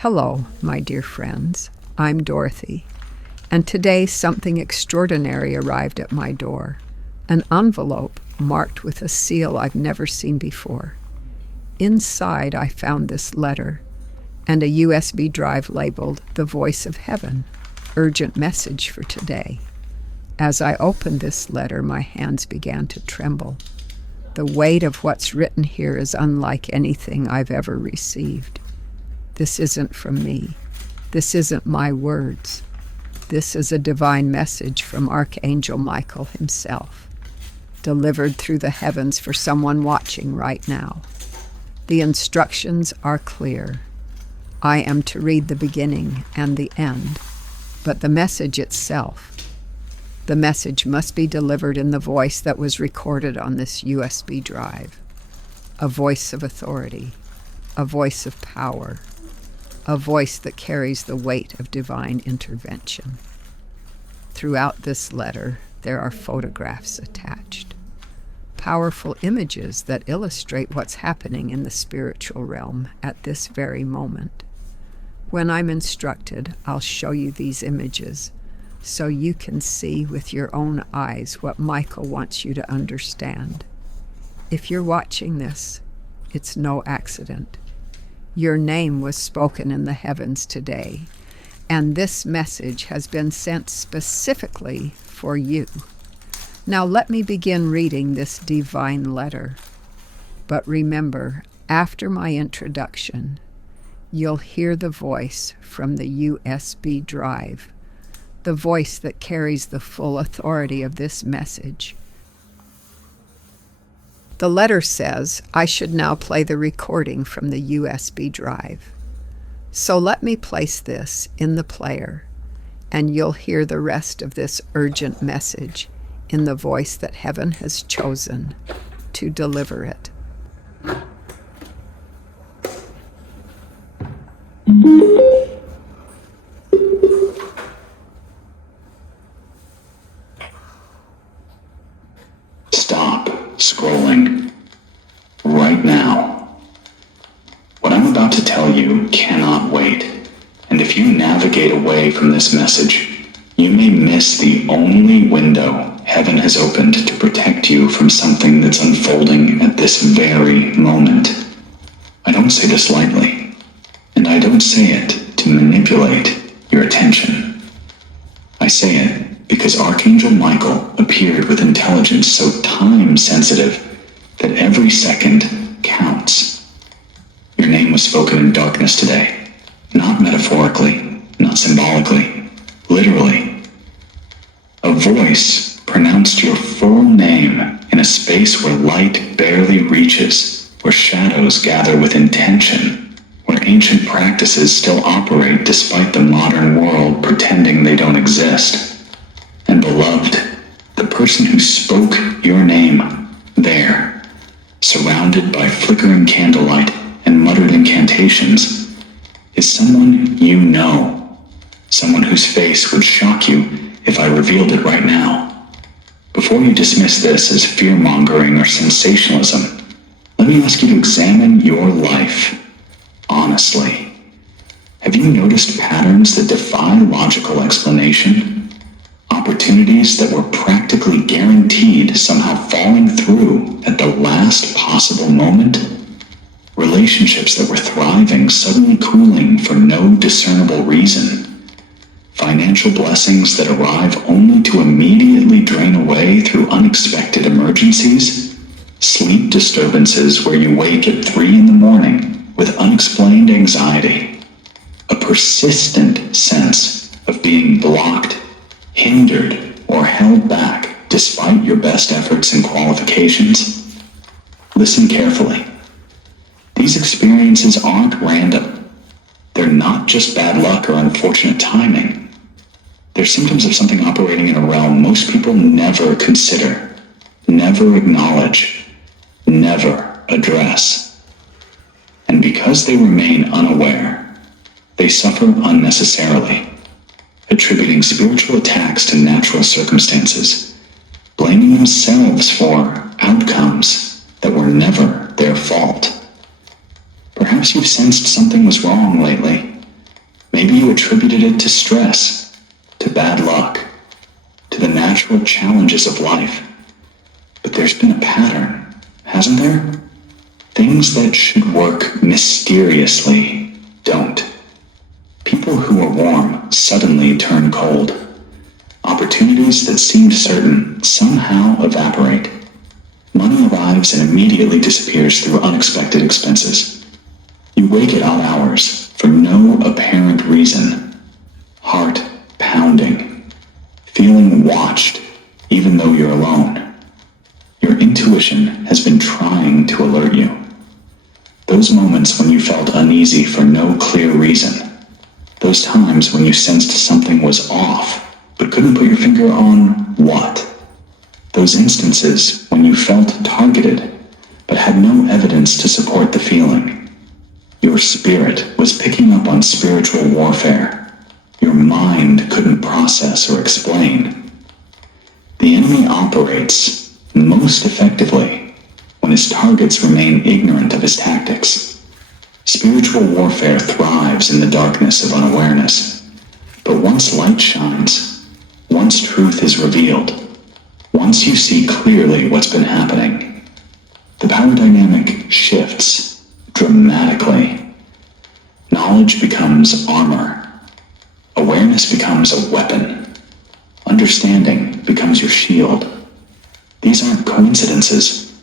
Hello, my dear friends. I'm Dorothy, and today something extraordinary arrived at my door. An envelope marked with a seal I've never seen before. Inside, I found this letter and a USB drive labeled "The Voice of Heaven, Urgent Message for Today." As I opened this letter, my hands began to tremble. The weight of what's written here is unlike anything I've ever received. This isn't from me. This isn't my words. This is a divine message from Archangel Michael himself, delivered through the heavens for someone watching right now. The instructions are clear. I am to read the beginning and the end, but the message itself, the message must be delivered in the voice that was recorded on this USB drive. A voice of authority, a voice of power, a voice that carries the weight of divine intervention. Throughout this letter, there are photographs attached, powerful images that illustrate what's happening in the spiritual realm at this very moment. When I'm instructed, I'll show you these images so you can see with your own eyes what Michael wants you to understand. If you're watching this, it's no accident. Your name was spoken in the heavens today, and this message has been sent specifically for you. Now let me begin reading this divine letter. But remember, after my introduction, you'll hear the voice from the USB drive, the voice that carries the full authority of this message. The letter says I should now play the recording from the USB drive. So let me place this in the player, and you'll hear the rest of this urgent message in the voice that heaven has chosen to deliver it. Stop scrolling right now. What I'm about to tell you cannot wait, and if you navigate away from this message, you may miss the only window heaven has opened to protect you from something that's unfolding at this very moment. I don't say this lightly, and I don't say it to manipulate your attention. I say it because Archangel Michael appeared with intelligence so time-sensitive that every second counts. Your name was spoken in darkness today, not metaphorically, not symbolically, literally. A voice pronounced your full name in a space where light barely reaches, where shadows gather with intention, where ancient practices still operate despite the modern world pretending they don't exist. And beloved, the person who spoke your name there, surrounded by flickering candlelight and muttered incantations, is someone you know, someone whose face would shock you if I revealed it right now. Before you dismiss this as fear-mongering or sensationalism, let me ask you to examine your life honestly. Have you noticed patterns that defy logical explanation? Opportunities that were practically guaranteed somehow falling through at the last possible moment? Relationships that were thriving suddenly cooling for no discernible reason? Financial blessings that arrive only to immediately drain away through unexpected emergencies? Sleep disturbances where you wake at 3 a.m. with unexplained anxiety? A persistent sense of being blocked, hindered, or held back despite your best efforts and qualifications? Listen carefully. These experiences aren't random. They're not just bad luck or unfortunate timing. They're symptoms of something operating in a realm most people never consider, never acknowledge, never address. And because they remain unaware, they suffer unnecessarily, attributing spiritual attacks to natural circumstances, blaming themselves for outcomes that were never their fault. Perhaps you've sensed something was wrong lately, attributed it to stress, to bad luck, to the natural challenges of life. But there's been a pattern, hasn't there? Things that should work mysteriously don't. People who are warm suddenly turn cold. Opportunities that seemed certain somehow evaporate. Money arrives and immediately disappears through unexpected expenses. You wake at odd hours for no apparent reason. Heart pounding. Feeling watched even though you're alone. Your intuition has been trying to alert you. Those moments when you felt uneasy for no clear reason. Those times when you sensed something was off, but couldn't put your finger on what. Those instances when you felt targeted, but had no evidence to support the feeling. Your spirit was picking up on spiritual warfare. Your mind couldn't process or explain. The enemy operates most effectively when his targets remain ignorant of his tactics. Spiritual warfare thrives in the darkness of unawareness. But once light shines, once truth is revealed, once you see clearly what's been happening, the power dynamic shifts dramatically. Knowledge becomes armor. Awareness becomes a weapon. Understanding becomes your shield. These aren't coincidences.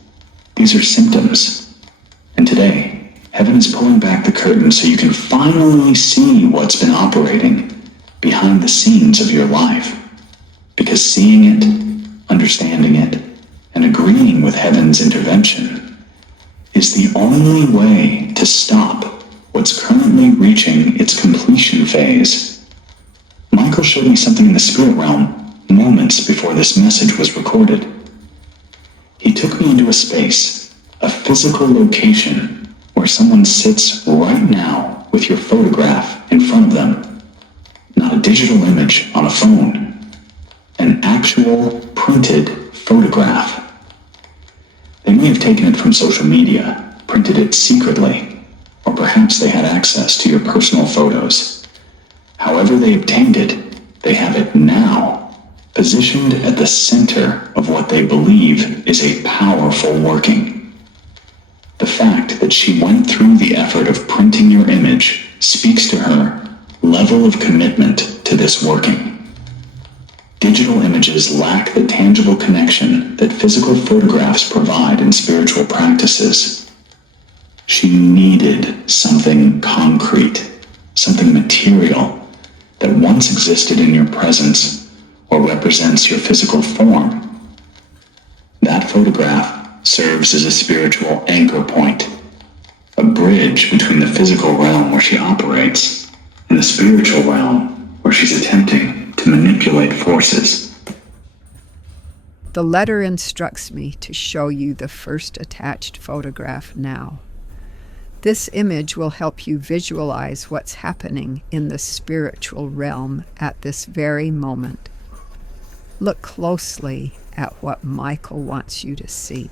These are symptoms. And today, heaven is pulling back the curtain so you can finally see what's been operating behind the scenes of your life. Because seeing it, understanding it, and agreeing with heaven's intervention is the only way to stop what's currently reaching its completion phase. Michael showed me something in the spirit realm moments before this message was recorded. He took me into a space, a physical location, where someone sits right now with your photograph in front of them. Not a digital image on a phone. An actual printed photograph. They may have taken it from social media, printed it secretly, or perhaps they had access to your personal photos. However they obtained it, they have it now, positioned at the center of what they believe is a powerful working. The fact that she went through the effort of printing your image speaks to her level of commitment to this working. Digital images lack the tangible connection that physical photographs provide in spiritual practices. She needed something concrete, something material that once existed in your presence or represents your physical form. That photograph serves as a spiritual anchor point, a bridge between the physical realm where she operates and the spiritual realm where she's attempting to manipulate forces. The letter instructs me to show you the first attached photograph now. This image will help you visualize what's happening in the spiritual realm at this very moment. Look closely at what Michael wants you to see.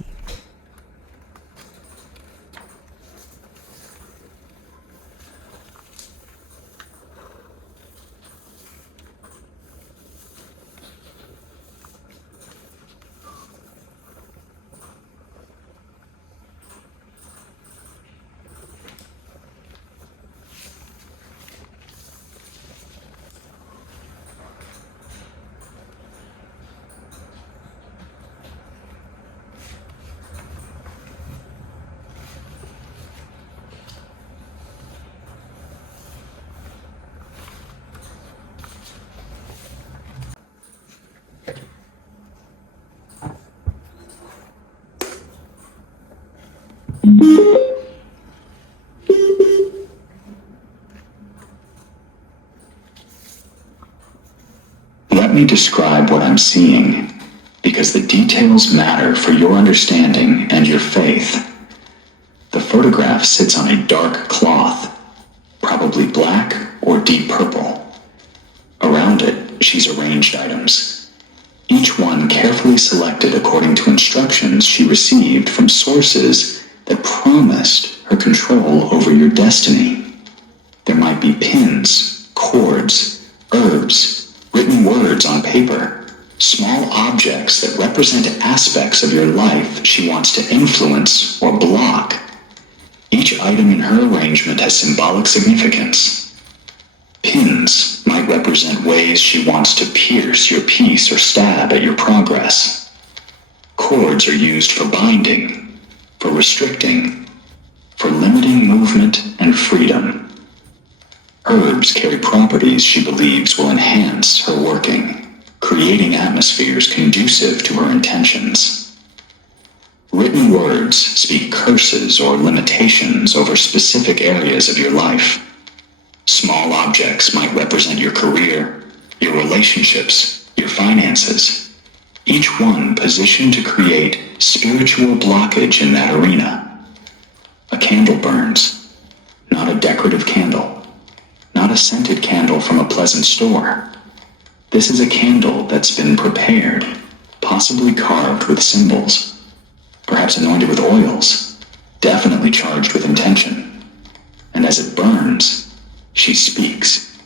Let me describe what I'm seeing, because the details matter for your understanding and your faith. The photograph sits on a dark cloth, probably black or deep purple. Around it, she's arranged items, each one carefully selected according to instructions she received from sources that promised her control over your destiny. There might be pins, cords, herbs, written words on paper, small objects that represent aspects of your life she wants to influence or block. Each item in her arrangement has symbolic significance. Pins might represent ways she wants to pierce your peace or stab at your progress. Cords are used for binding, for restricting, for limiting movement and freedom. Herbs carry properties she believes will enhance her working, creating atmospheres conducive to her intentions. Written words speak curses or limitations over specific areas of your life. Small objects might represent your career, your relationships, your finances, each one positioned to create spiritual blockage in that arena. A candle burns, not a decorative candle. Not a scented candle from a pleasant store. This is a candle that's been prepared, possibly carved with symbols, perhaps anointed with oils, definitely charged with intention. And as it burns, she speaks.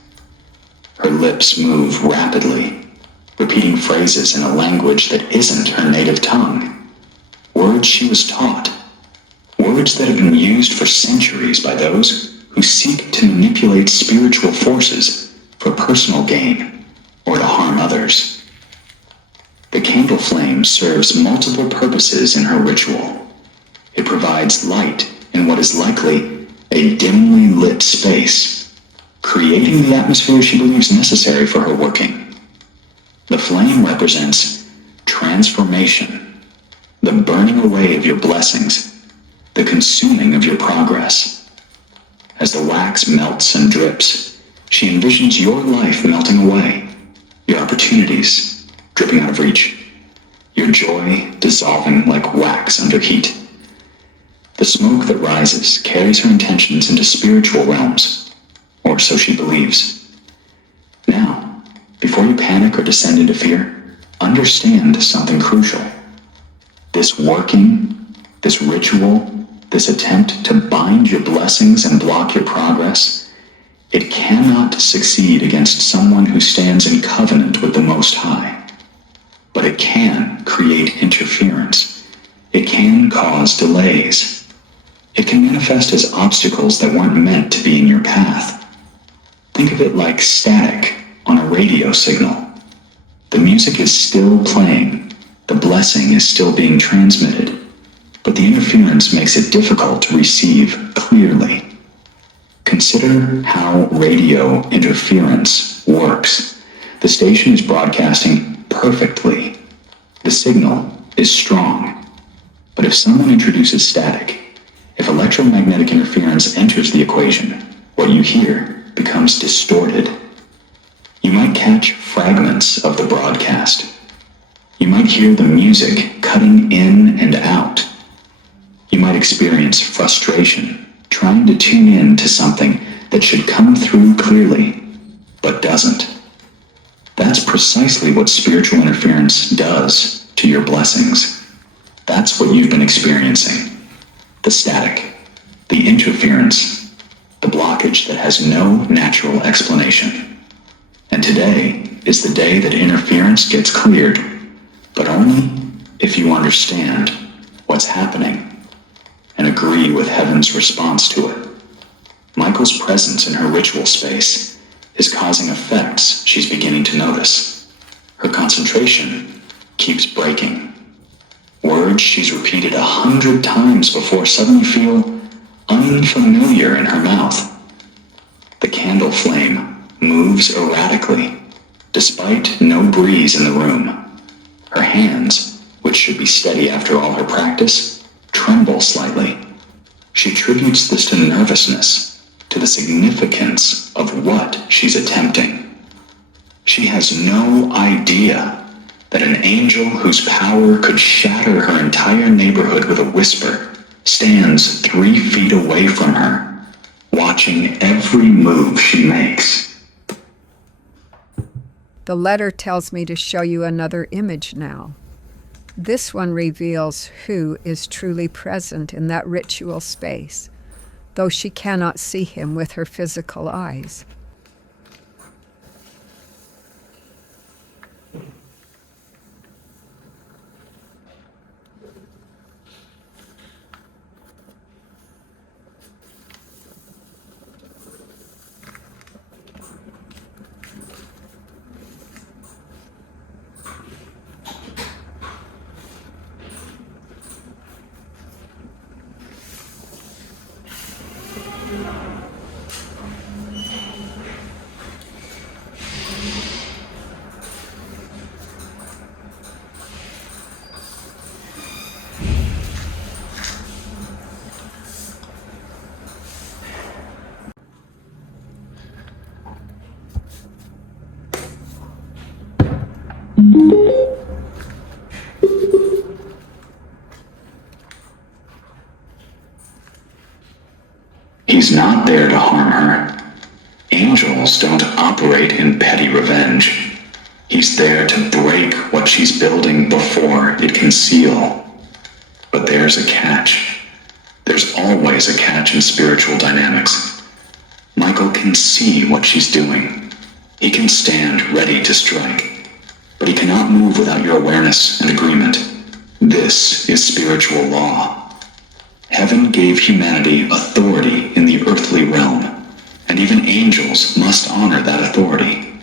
Her lips move rapidly, repeating phrases in a language that isn't her native tongue. Words she was taught. Words that have been used for centuries by those who seek to manipulate spiritual forces for personal gain or to harm others. The candle flame serves multiple purposes in her ritual. It provides light in what is likely a dimly lit space, creating the atmosphere she believes necessary for her working. The flame represents transformation, the burning away of your blessings, the consuming of your progress. As the wax melts and drips, she envisions your life melting away, your opportunities dripping out of reach, your joy dissolving like wax under heat. The smoke that rises carries her intentions into spiritual realms, or so she believes. Now, before you panic or descend into fear, understand something crucial. This working, this ritual, this attempt to bind your blessings and block your progress, it cannot succeed against someone who stands in covenant with the Most High. But it can create interference. It can cause delays. It can manifest as obstacles that weren't meant to be in your path. Think of it like static on a radio signal. The music is still playing. The blessing is still being transmitted. But the interference makes it difficult to receive clearly. Consider how radio interference works. The station is broadcasting perfectly. The signal is strong. But if someone introduces static, if electromagnetic interference enters the equation, what you hear becomes distorted. You might catch fragments of the broadcast. You might hear the music cutting in and out. You might experience frustration, trying to tune in to something that should come through clearly, but doesn't. That's precisely what spiritual interference does to your blessings. That's what you've been experiencing. The static, the interference, the blockage that has no natural explanation. And today is the day that interference gets cleared, but only if you understand what's happening and agree with heaven's response to it. Michael's presence in her ritual space is causing effects she's beginning to notice. Her concentration keeps breaking. Words she's repeated 100 times before suddenly feel unfamiliar in her mouth. The candle flame moves erratically, despite no breeze in the room. Her hands, which should be steady after all her practice, tremble slightly. She attributes this to nervousness, to the significance of what she's attempting. She has no idea that an angel whose power could shatter her entire neighborhood with a whisper stands 3 feet away from her, watching every move she makes. The letter tells me to show you another image now. This one reveals who is truly present in that ritual space, though she cannot see him with her physical eyes. He's not there to harm her. Angels don't operate in petty revenge. He's there to break what she's building before it can seal. But there's a catch. There's always a catch in spiritual dynamics. Michael can see what she's doing. He can stand ready to strike. But he cannot move without your awareness and agreement. This is spiritual law. Heaven gave humanity authority in the earthly realm, and even angels must honor that authority.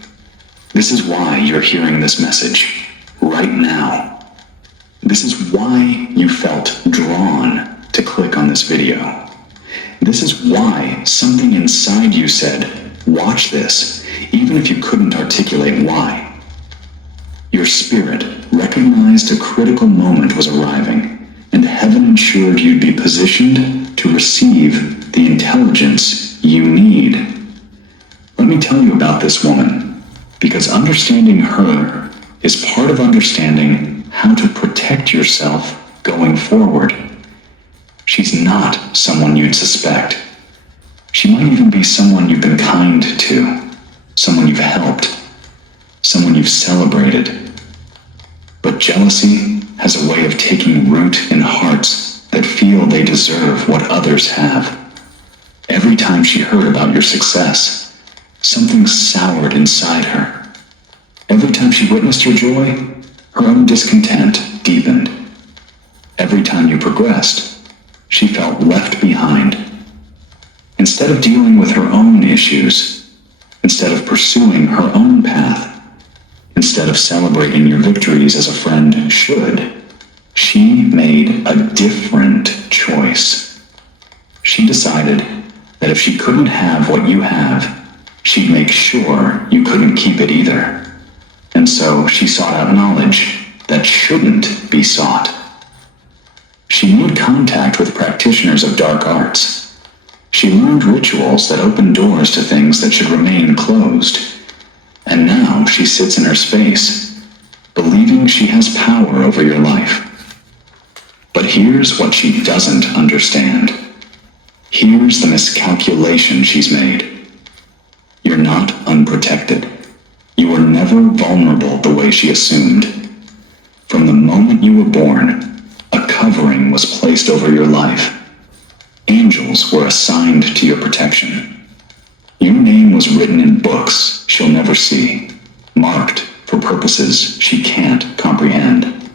This is why you're hearing this message right now. This is why you felt drawn to click on this video. This is why something inside you said, watch this, even if you couldn't articulate why. Your spirit recognized a critical moment was arriving, and heaven ensured you'd be positioned to receive the intelligence you need. Let me tell you about this woman, because understanding her is part of understanding how to protect yourself going forward. She's not someone you'd suspect. She might even be someone you've been kind to, someone you've helped, someone you've celebrated. But jealousy has a way of taking root in hearts that feel they deserve what others have. Every time she heard about your success, something soured inside her. Every time she witnessed your joy, her own discontent deepened. Every time you progressed, she felt left behind. Instead of dealing with her own issues, instead of pursuing her own path, instead of celebrating your victories as a friend should, she made a different choice. She decided that if she couldn't have what you have, she'd make sure you couldn't keep it either. And so she sought out knowledge that shouldn't be sought. She made contact with practitioners of dark arts. She learned rituals that opened doors to things that should remain closed. And now she sits in her space, believing she has power over your life. But here's what she doesn't understand. Here's the miscalculation she's made. You're not unprotected. You were never vulnerable the way she assumed. From the moment you were born, a covering was placed over your life. Angels were assigned to your protection. Your name was written in books she'll never see, marked for purposes she can't comprehend.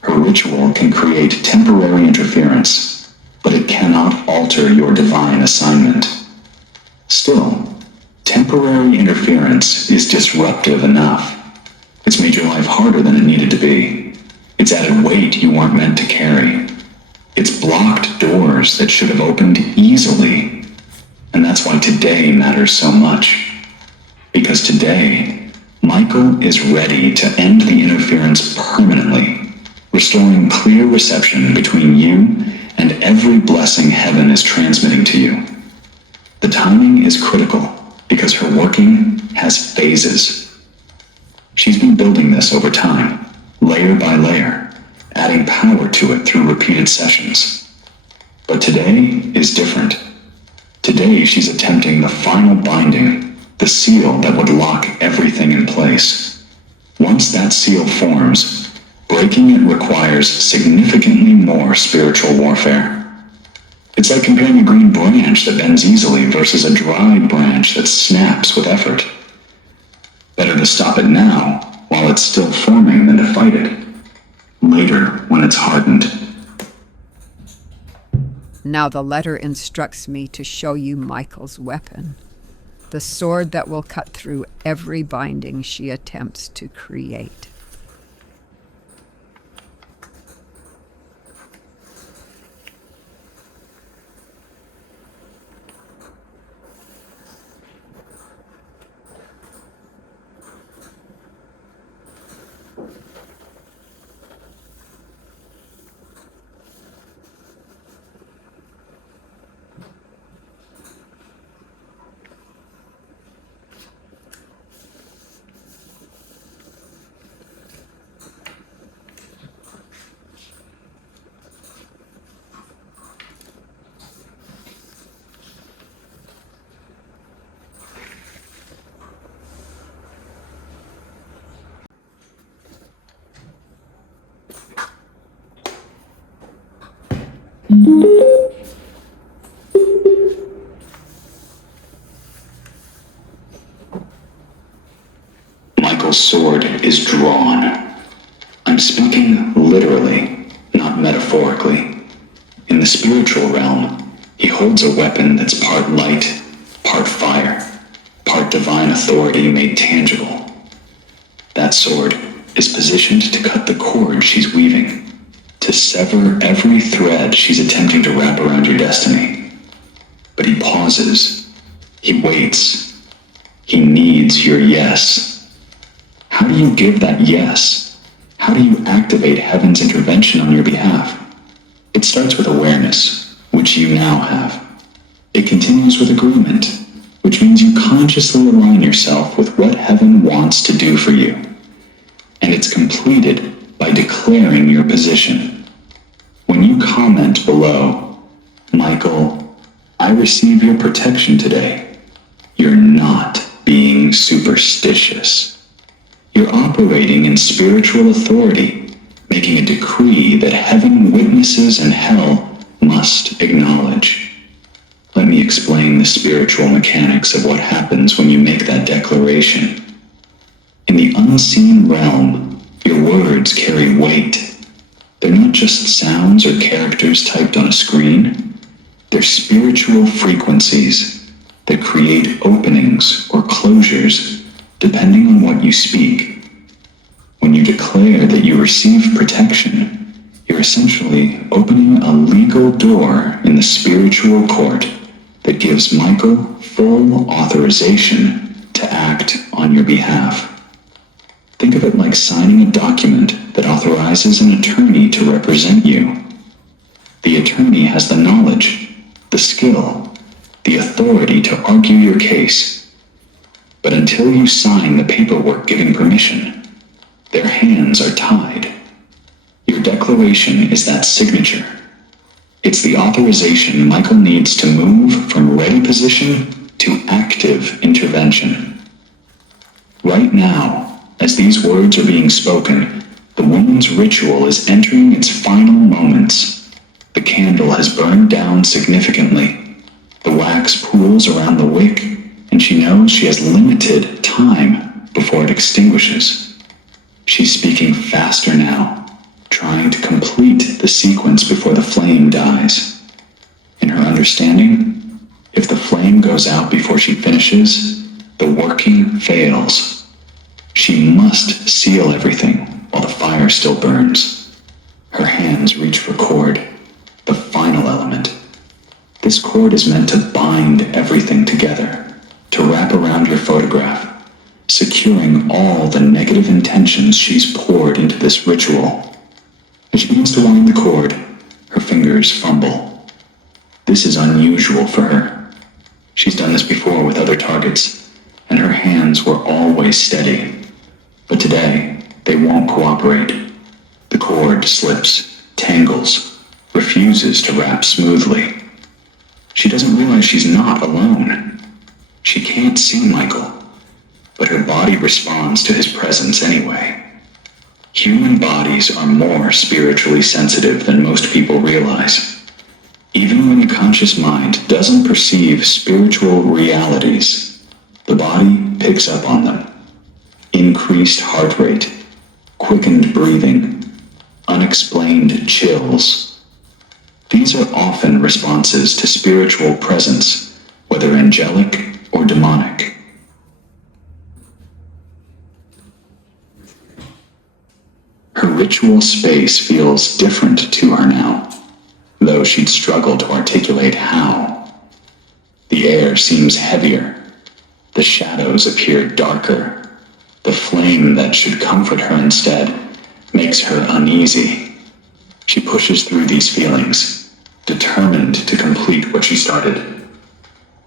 Her ritual can create temporary interference, but it cannot alter your divine assignment. Still, temporary interference is disruptive enough. It's made your life harder than it needed to be. It's added weight you weren't meant to carry. It's blocked doors that should have opened easily. And that's why today matters so much. Because today, Michael is ready to end the interference permanently, restoring clear reception between you and every blessing heaven is transmitting to you. The timing is critical because her working has phases. She's been building this over time, layer by layer, adding power to it through repeated sessions. But today is different. Today she's attempting the final binding, the seal that would lock everything in place. Once that seal forms, breaking it requires significantly more spiritual warfare. It's like comparing a green branch that bends easily versus a dry branch that snaps with effort. Better to stop it now, while it's still forming, than to fight it later when it's hardened. Now the letter instructs me to show you Michael's weapon, the sword that will cut through every binding she attempts to create. sword is drawn. I'm speaking literally, not metaphorically. In the spiritual realm, he holds a weapon that's part light, part fire, part divine authority made tangible. That sword is positioned to cut the cord she's weaving, to sever every thread she's attempting to wrap around your destiny. But he pauses. He waits. He needs your yes. How do you give that yes? How do you activate heaven's intervention on your behalf? It starts with awareness, which you now have. It continues with agreement, which means you consciously align yourself with what heaven wants to do for you. And it's completed by declaring your position. When you comment below, "Michael, I receive your protection today," you're not being superstitious. You're operating in spiritual authority, making a decree that heaven witnesses and hell must acknowledge. Let me explain the spiritual mechanics of what happens when you make that declaration. In the unseen realm, your words carry weight. They're not just sounds or characters typed on a screen. They're spiritual frequencies that create openings or closures depending on what you speak. When you declare that you receive protection, you're essentially opening a legal door in the spiritual court that gives Michael full authorization to act on your behalf. Think of it like signing a document that authorizes an attorney to represent you. The attorney has the knowledge, the skill, the authority to argue your case. But until you sign the paperwork giving permission, their hands are tied. Your declaration is that signature. It's the authorization Michael needs to move from ready position to active intervention. Right now, as these words are being spoken, the woman's ritual is entering its final moments. The candle has burned down significantly. The wax pools around the wick, and she knows she has limited time before it extinguishes. She's speaking faster now, trying to complete the sequence before the flame dies. In her understanding, if the flame goes out before she finishes, the working fails. She must seal everything while the fire still burns. Her hands reach for cord, the final element. This cord is meant to bind everything together, to wrap around your photograph, securing all the negative intentions she's poured into this ritual. As she begins to wind the cord, her fingers fumble. This is unusual for her. She's done this before with other targets, and her hands were always steady. But today, they won't cooperate. The cord slips, tangles, refuses to wrap smoothly. She doesn't realize she's not alone. She can't see Michael, but her body responds to his presence anyway. Human bodies are more spiritually sensitive than most people realize. Even when the conscious mind doesn't perceive spiritual realities, the body picks up on them. Increased heart rate, quickened breathing, unexplained chills. These are often responses to spiritual presence, whether angelic or demonic. Her ritual space feels different to her now, though she'd struggle to articulate how. The air seems heavier. The shadows appear darker. The flame that should comfort her instead makes her uneasy. She pushes through these feelings, determined to complete what she started.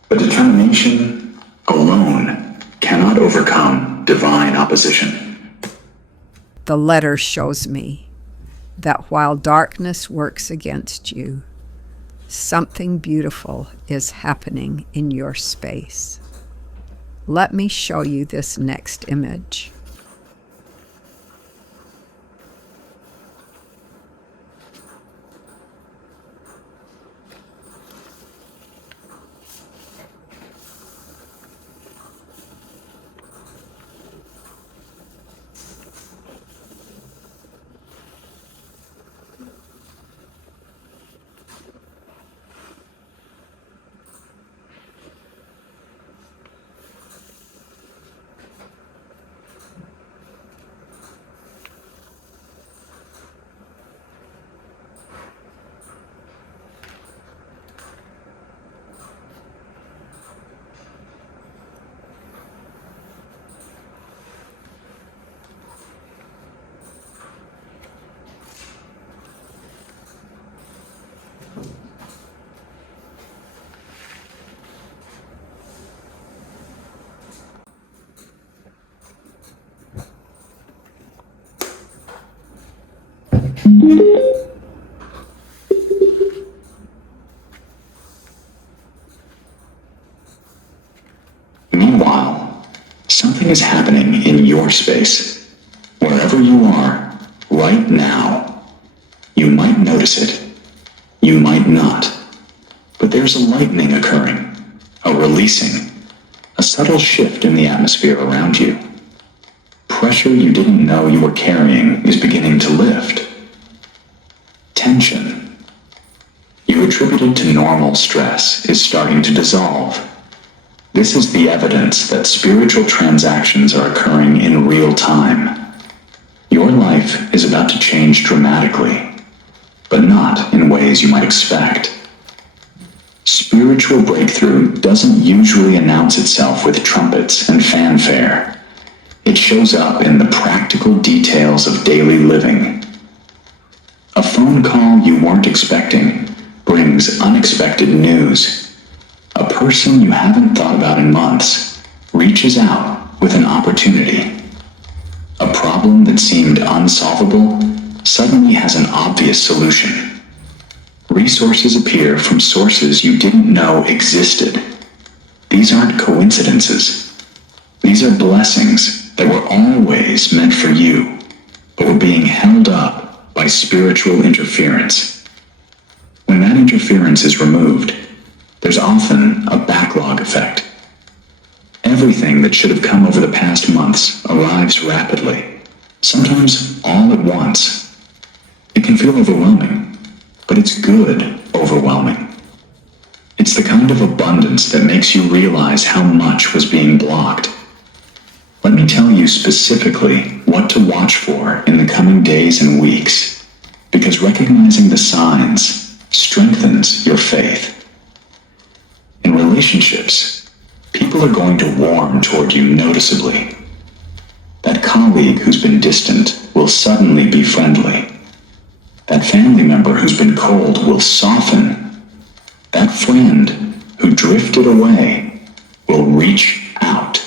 But determination alone cannot overcome divine opposition. The letter shows me that while darkness works against you, something beautiful is happening in your space. Let me show you this next image. is happening in your space, wherever you are, right now. You might notice it. You might not. But there's a lightening occurring, a releasing, a subtle shift in the atmosphere around you. Pressure you didn't know you were carrying is beginning to lift. Tension you attributed to normal stress is starting to dissolve. This is the evidence that spiritual transactions are occurring in real time. Your life is about to change dramatically, but not in ways you might expect. Spiritual breakthrough doesn't usually announce itself with trumpets and fanfare. It shows up in the practical details of daily living. A phone call you weren't expecting brings unexpected news. A person you haven't thought about in months reaches out with an opportunity. A problem that seemed unsolvable suddenly has an obvious solution. Resources appear from sources you didn't know existed. These aren't coincidences. These are blessings that were always meant for you, but were being held up by spiritual interference. When that interference is removed, there's often a backlog effect. Everything that should have come over the past months arrives rapidly, sometimes all at once. It can feel overwhelming, but it's good overwhelming. It's the kind of abundance that makes you realize how much was being blocked. Let me tell you specifically what to watch for in the coming days and weeks, because recognizing the signs strengthens your faith. In relationships, people are going to warm toward you noticeably. That colleague who's been distant will suddenly be friendly. That family member who's been cold will soften. That friend who drifted away will reach out.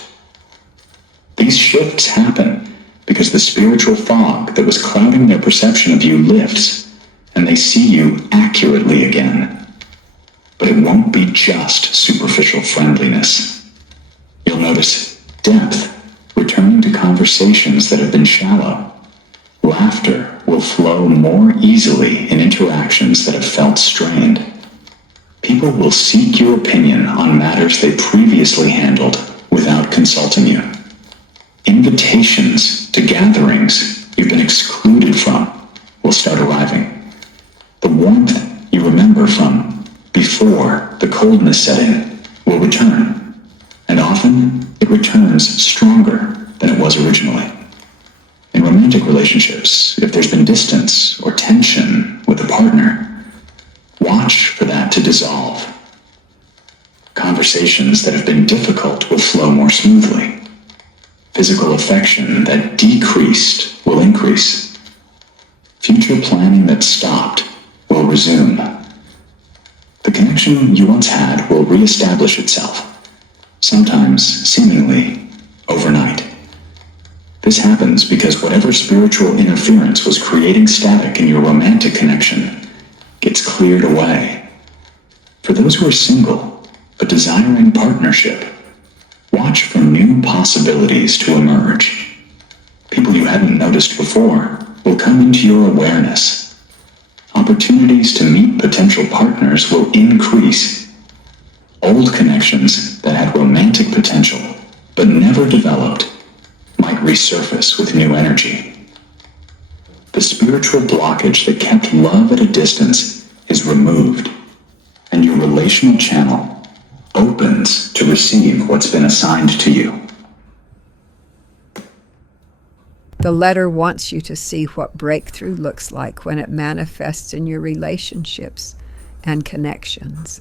These shifts happen because the spiritual fog that was clouding their perception of you lifts, and they see you accurately again. But it won't be just superficial friendliness. You'll notice depth returning to conversations that have been shallow. Laughter will flow more easily in interactions that have felt strained. People will seek your opinion on matters they previously handled without consulting you. Invitations to gatherings you've been excluded from will start arriving. The warmth you remember from before the coldness set in will return, and often it returns stronger than it was originally. In romantic relationships, if there's been distance or tension with a partner, watch for that to dissolve. Conversations that have been difficult will flow more smoothly. Physical affection that decreased will increase. Future planning that stopped will resume. The connection you once had will reestablish itself, sometimes seemingly overnight. This happens because whatever spiritual interference was creating static in your romantic connection gets cleared away. For those who are single but desiring partnership, watch for new possibilities to emerge. People you hadn't noticed before will come into your awareness. Opportunities to meet potential partners will increase. Old connections that had romantic potential but never developed might resurface with new energy. The spiritual blockage that kept love at a distance is removed, and your relational channel opens to receive what's been assigned to you. The letter wants you to see what breakthrough looks like when it manifests in your relationships and connections.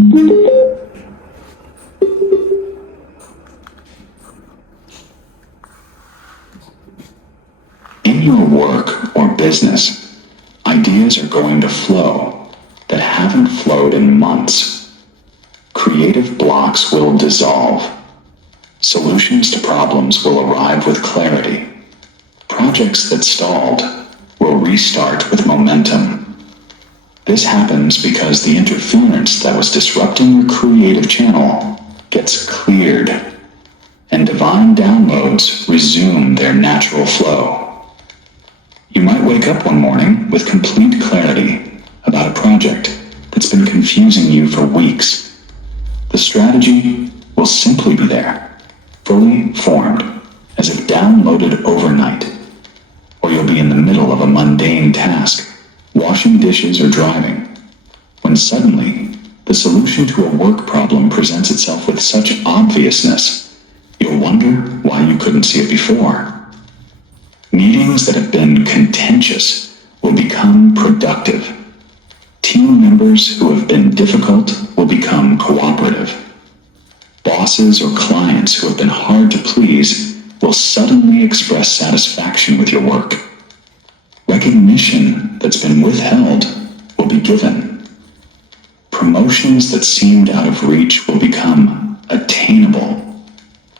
In your work or business, ideas are going to flow that haven't flowed in months. Creative blocks will dissolve. Solutions to problems will arrive with clarity. Projects that stalled will restart with momentum. This happens because the interference that was disrupting your creative channel gets cleared, and divine downloads resume their natural flow. You might wake up one morning with complete clarity about a project that's been confusing you for weeks. The strategy will simply be there, fully formed, as if downloaded overnight. Or you'll be in the middle of a mundane task, washing dishes or driving, when suddenly the solution to a work problem presents itself with such obviousness, you'll wonder why you couldn't see it before. Meetings that have been contentious will become productive. Team members who have been difficult will become cooperative. Bosses or clients who have been hard to please will suddenly express satisfaction with your work. Recognition that's been withheld will be given. Promotions that seemed out of reach will become attainable.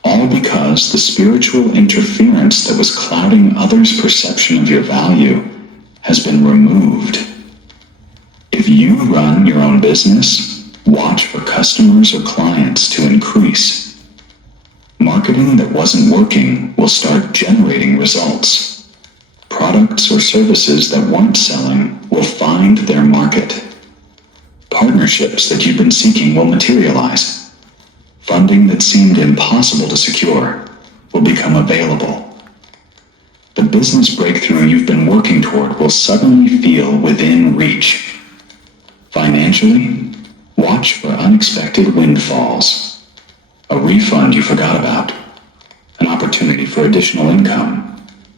All because the spiritual interference that was clouding others' perception of your value has been removed. If you run your own business, watch for customers or clients to increase. Marketing that wasn't working will start generating results. Products or services that weren't selling will find their market. Partnerships that you've been seeking will materialize. Funding that seemed impossible to secure will become available. The business breakthrough you've been working toward will suddenly feel within reach. Financially, watch for unexpected windfalls. A refund you forgot about. An opportunity for additional income.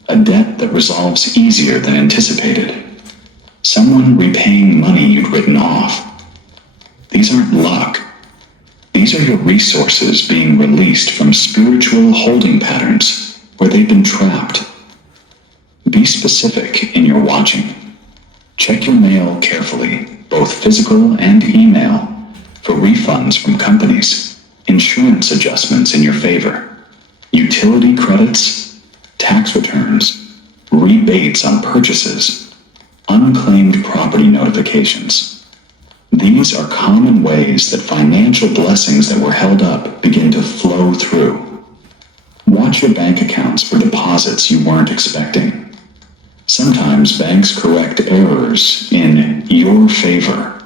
A debt that resolves easier than anticipated. Someone repaying money you'd written off. These aren't luck. These are your resources being released from spiritual holding patterns where they've been trapped. Be specific in your watching. Check your mail carefully, both physical and email, for refunds from companies, insurance adjustments in your favor, utility credits, tax returns, rebates on purchases, unclaimed property notifications. These are common ways that financial blessings that were held up begin to flow through. Watch your bank accounts for deposits you weren't expecting. Sometimes banks correct errors in your favor.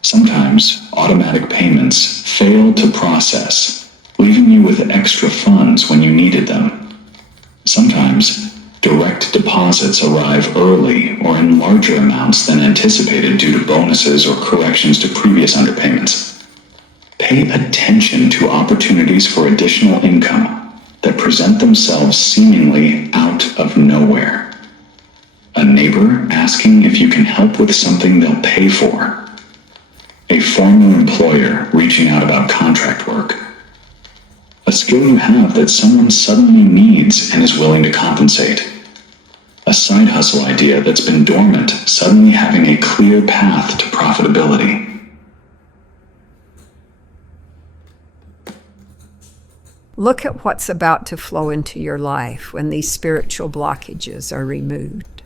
Sometimes automatic payments fail to process, leaving you with extra funds when you needed them. Sometimes direct deposits arrive early or in larger amounts than anticipated due to bonuses or corrections to previous underpayments. Pay attention to opportunities for additional income that present themselves seemingly out of nowhere. A neighbor asking if you can help with something they'll pay for. A former employer reaching out about contract work. A skill you have that someone suddenly needs and is willing to compensate. A side hustle idea that's been dormant suddenly having a clear path to profitability. Look at what's about to flow into your life when these spiritual blockages are removed.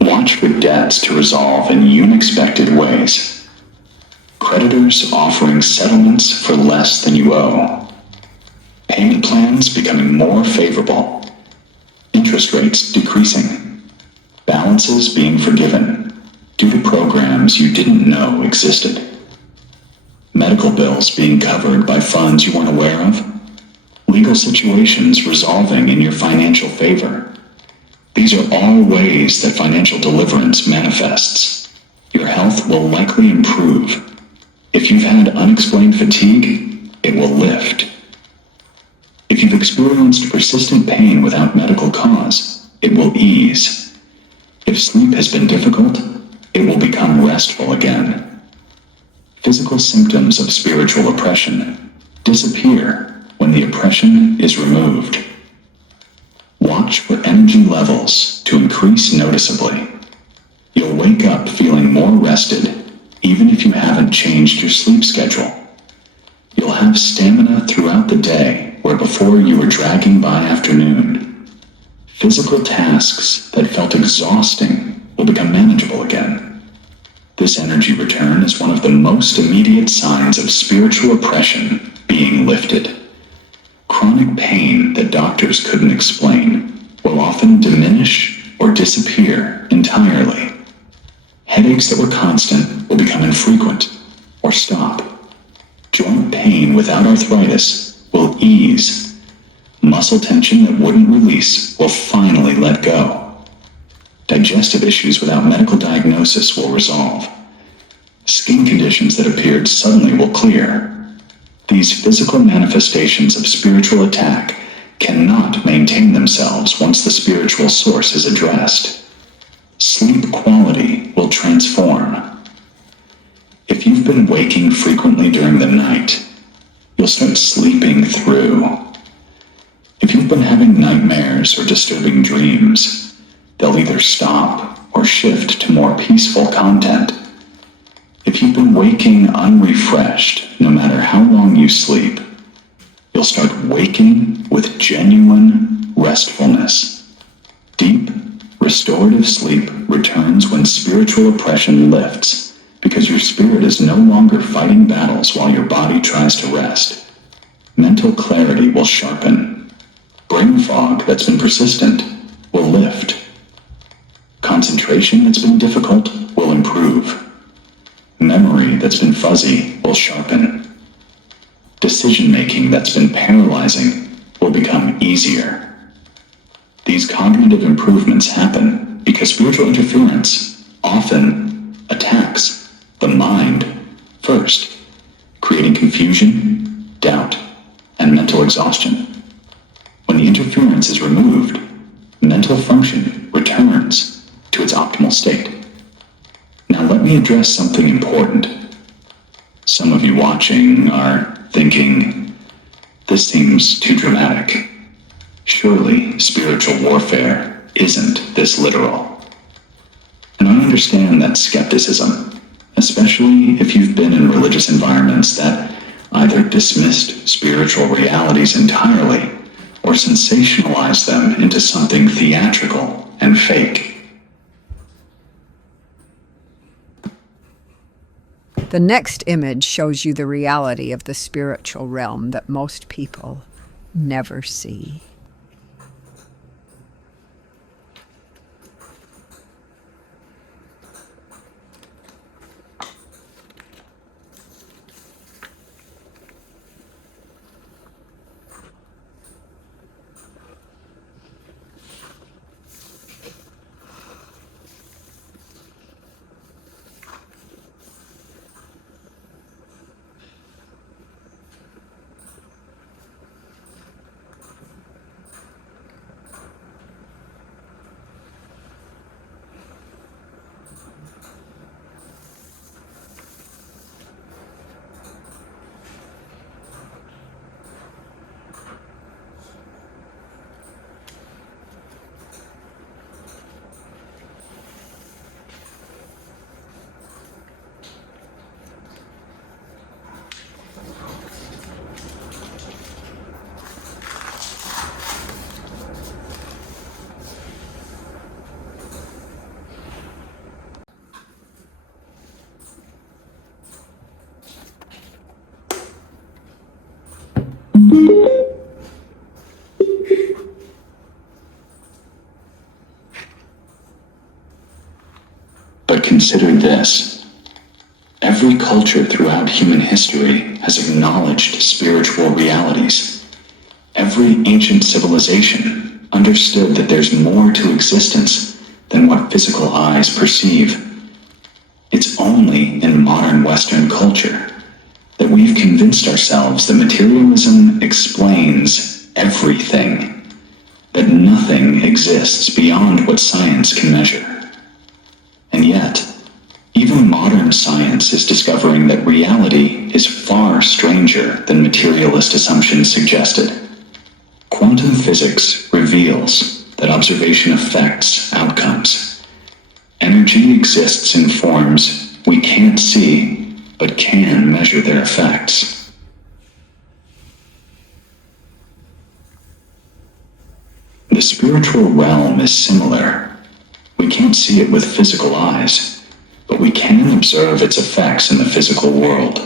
Watch for debts to resolve in unexpected ways. Creditors offering settlements for less than you owe. Payment plans becoming more favorable. Interest rates decreasing. Balances being forgiven due to programs you didn't know existed. Medical bills being covered by funds you weren't aware of. Legal situations resolving in your financial favor. These are all ways that financial deliverance manifests. Your health will likely improve. If you've had unexplained fatigue, it will lift. If you've experienced persistent pain without medical cause, it will ease. If sleep has been difficult, it will become restful again. Physical symptoms of spiritual oppression disappear when the oppression is removed. Watch for energy levels to increase noticeably. You'll wake up feeling more rested, even if you haven't changed your sleep schedule. You'll have stamina throughout the day where before you were dragging by afternoon. Physical tasks that felt exhausting will become manageable again. This energy return is one of the most immediate signs of spiritual oppression being lifted. Chronic pain that doctors couldn't explain will often diminish or disappear entirely. Headaches that were constant will become infrequent or stop. Joint pain without arthritis will ease. Muscle tension that wouldn't release will finally let go. Digestive issues without medical diagnosis will resolve. Skin conditions that appeared suddenly will clear. These physical manifestations of spiritual attack cannot maintain themselves once the spiritual source is addressed. Sleep quality will transform. If you've been waking frequently during the night, you'll start sleeping through. If you've been having nightmares or disturbing dreams, they'll either stop or shift to more peaceful content. If you've been waking unrefreshed, no matter how long you sleep, you'll start waking with genuine restfulness. Deep, restorative sleep returns when spiritual oppression lifts, because your spirit is no longer fighting battles while your body tries to rest. Mental clarity will sharpen. Brain fog that's been persistent will lift. Concentration that's been difficult will improve. Memory that's been fuzzy will sharpen. Decision-making that's been paralyzing will become easier. These cognitive improvements happen because spiritual interference often attacks the mind first, creating confusion, doubt, and mental exhaustion. When the interference is removed, mental function returns to its optimal state. Now let me address something important. Some of you watching are thinking, this seems too dramatic. Surely spiritual warfare isn't this literal. And I understand that skepticism, especially if you've been in religious environments that either dismissed spiritual realities entirely or sensationalized them into something theatrical and fake. The next image shows you the reality of the spiritual realm that most people never see. But consider this. Every culture throughout human history has acknowledged spiritual realities. Every ancient civilization understood that there's more to existence than what physical eyes perceive. It's only in modern Western culture that we've convinced ourselves that materialism explains everything, that nothing exists beyond what science can measure. And yet, even modern science is discovering that reality is far stranger than materialist assumptions suggested. Quantum physics reveals that observation affects outcomes. Energy exists in forms we can't see, but can measure their effects. The spiritual realm is similar. We can't see it with physical eyes, but we can observe its effects in the physical world.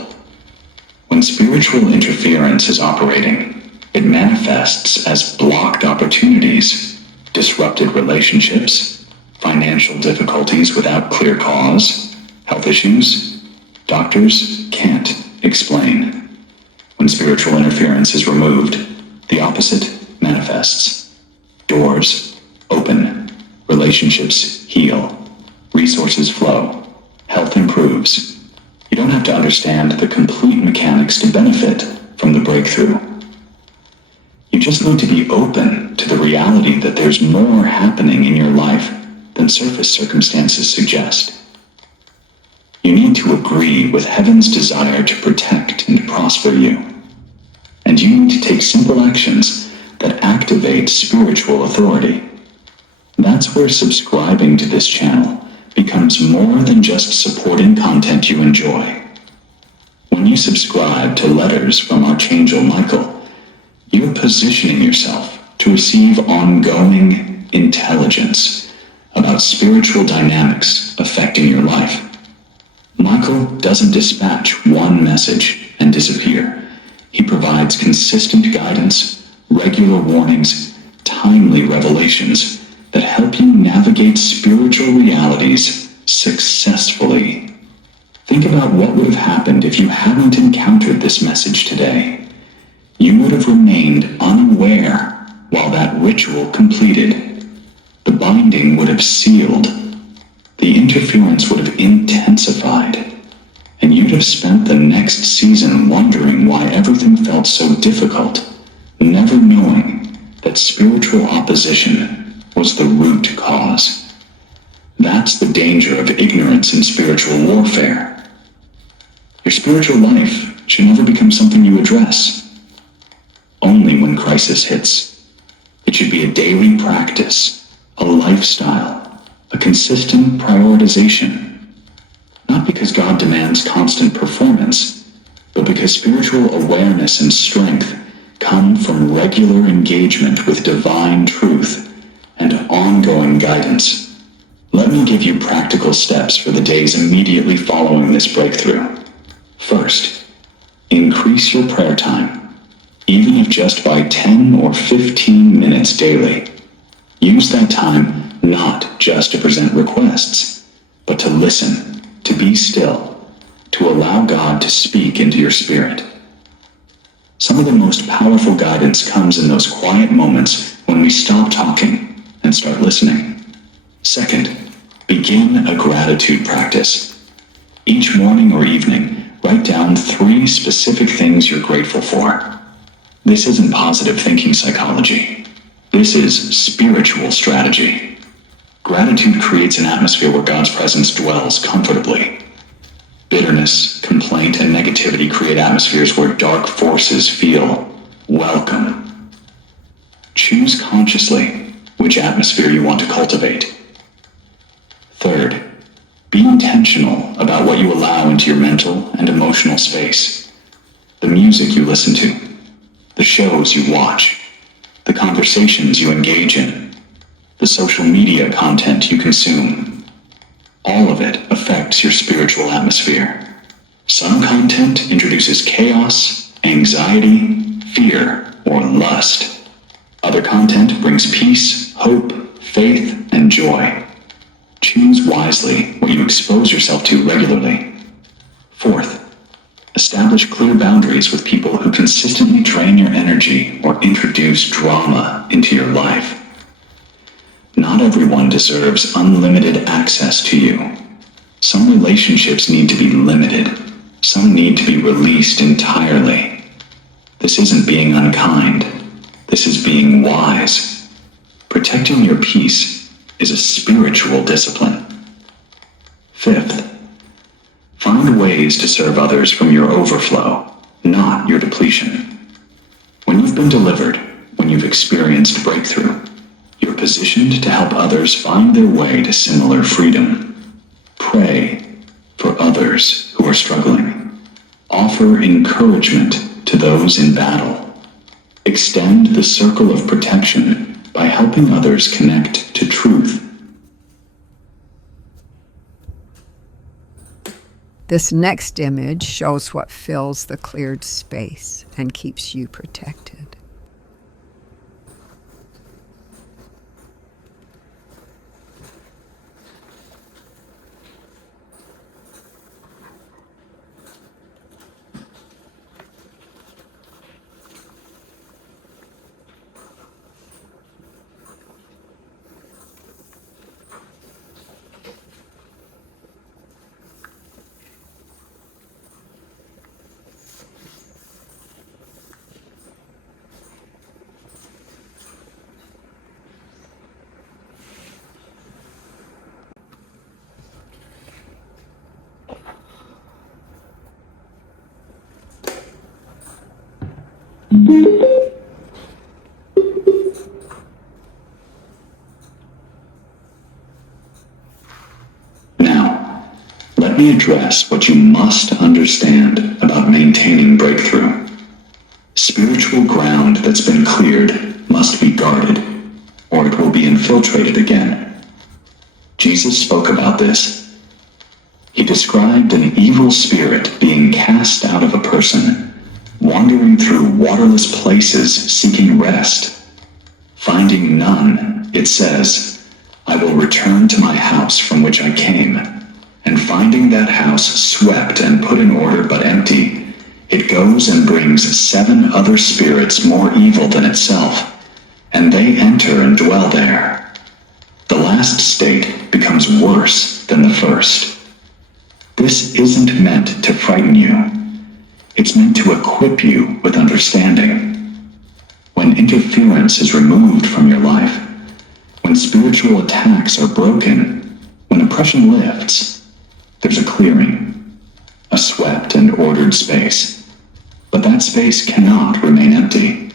When spiritual interference is operating, it manifests as blocked opportunities, disrupted relationships, financial difficulties without clear cause, health issues doctors can't explain. When spiritual interference is removed, the opposite manifests. Doors open, relationships heal, resources flow, health improves. You don't have to understand the complete mechanics to benefit from the breakthrough. You just need to be open to the reality that there's more happening in your life than surface circumstances suggest. You need to agree with heaven's desire to protect and prosper you. And you need to take simple actions that activate spiritual authority. That's where subscribing to this channel becomes more than just supporting content you enjoy. When you subscribe to letters from Archangel Michael, you're positioning yourself to receive ongoing intelligence about spiritual dynamics affecting your life. Michael doesn't dispatch one message and disappear. He provides consistent guidance, regular warnings, timely revelations that help you navigate spiritual realities successfully. Think about what would have happened if you hadn't encountered this message today. You would have remained unaware while that ritual completed. The binding would have sealed. The interference would have intensified. And you'd have spent the next season wondering why everything felt so difficult, never knowing that spiritual opposition was the root cause. That's the danger of ignorance in spiritual warfare. Your spiritual life should never become something you address. Only when crisis hits. It should be a daily practice, a lifestyle, a consistent prioritization. Not because God demands constant performance, but because spiritual awareness and strength come from regular engagement with divine truth and ongoing guidance. Let me give you practical steps for the days immediately following this breakthrough. First, increase your prayer time. Even if just by 10 or 15 minutes daily. Use that time not just to present requests, but to listen, to be still, to allow God to speak into your spirit. Some of the most powerful guidance comes in those quiet moments when we stop talking and start listening. Second, begin a gratitude practice. Each morning or evening, write down 3 specific things you're grateful for. This isn't positive thinking psychology. This is spiritual strategy. Gratitude creates an atmosphere where God's presence dwells comfortably. Bitterness, complaint, and negativity create atmospheres where dark forces feel welcome. Choose consciously which atmosphere you want to cultivate. Third, be intentional about what you allow into your mental and emotional space. The music you listen to, the shows you watch, the conversations you engage in, the social media content you consume. All of it affects your spiritual atmosphere. Some content introduces chaos, anxiety, fear, or lust. Other content brings peace, hope, faith, and joy. Choose wisely what you expose yourself to regularly. Fourth, establish clear boundaries with people who consistently drain your energy or introduce drama into your life. Not everyone deserves unlimited access to you. Some relationships need to be limited. Some need to be released entirely. This isn't being unkind. This is being wise. Protecting your peace is a spiritual discipline. Fifth, find ways to serve others from your overflow, not your depletion. When you've been delivered, when you've experienced breakthrough, you're positioned to help others find their way to similar freedom. Pray for others who are struggling. Offer encouragement to those in battle. Extend the circle of protection by helping others connect to truth. This next image shows what fills the cleared space and keeps you protected. Now, let me address what you must understand about maintaining breakthrough. Spiritual ground that's been cleared must be guarded, or it will be infiltrated again. Jesus spoke about this. He described an evil spirit being cast out of a person, wandering through waterless places seeking rest. Finding none, it says, I will return to my house from which I came. And finding that house swept and put in order but empty, it goes and brings 7 other spirits more evil than itself, and they enter and dwell there. The last state becomes worse than the first. This isn't meant to frighten you. It's meant to equip you with understanding. When interference is removed from your life, when spiritual attacks are broken, when oppression lifts, there's a clearing, a swept and ordered space. But that space cannot remain empty.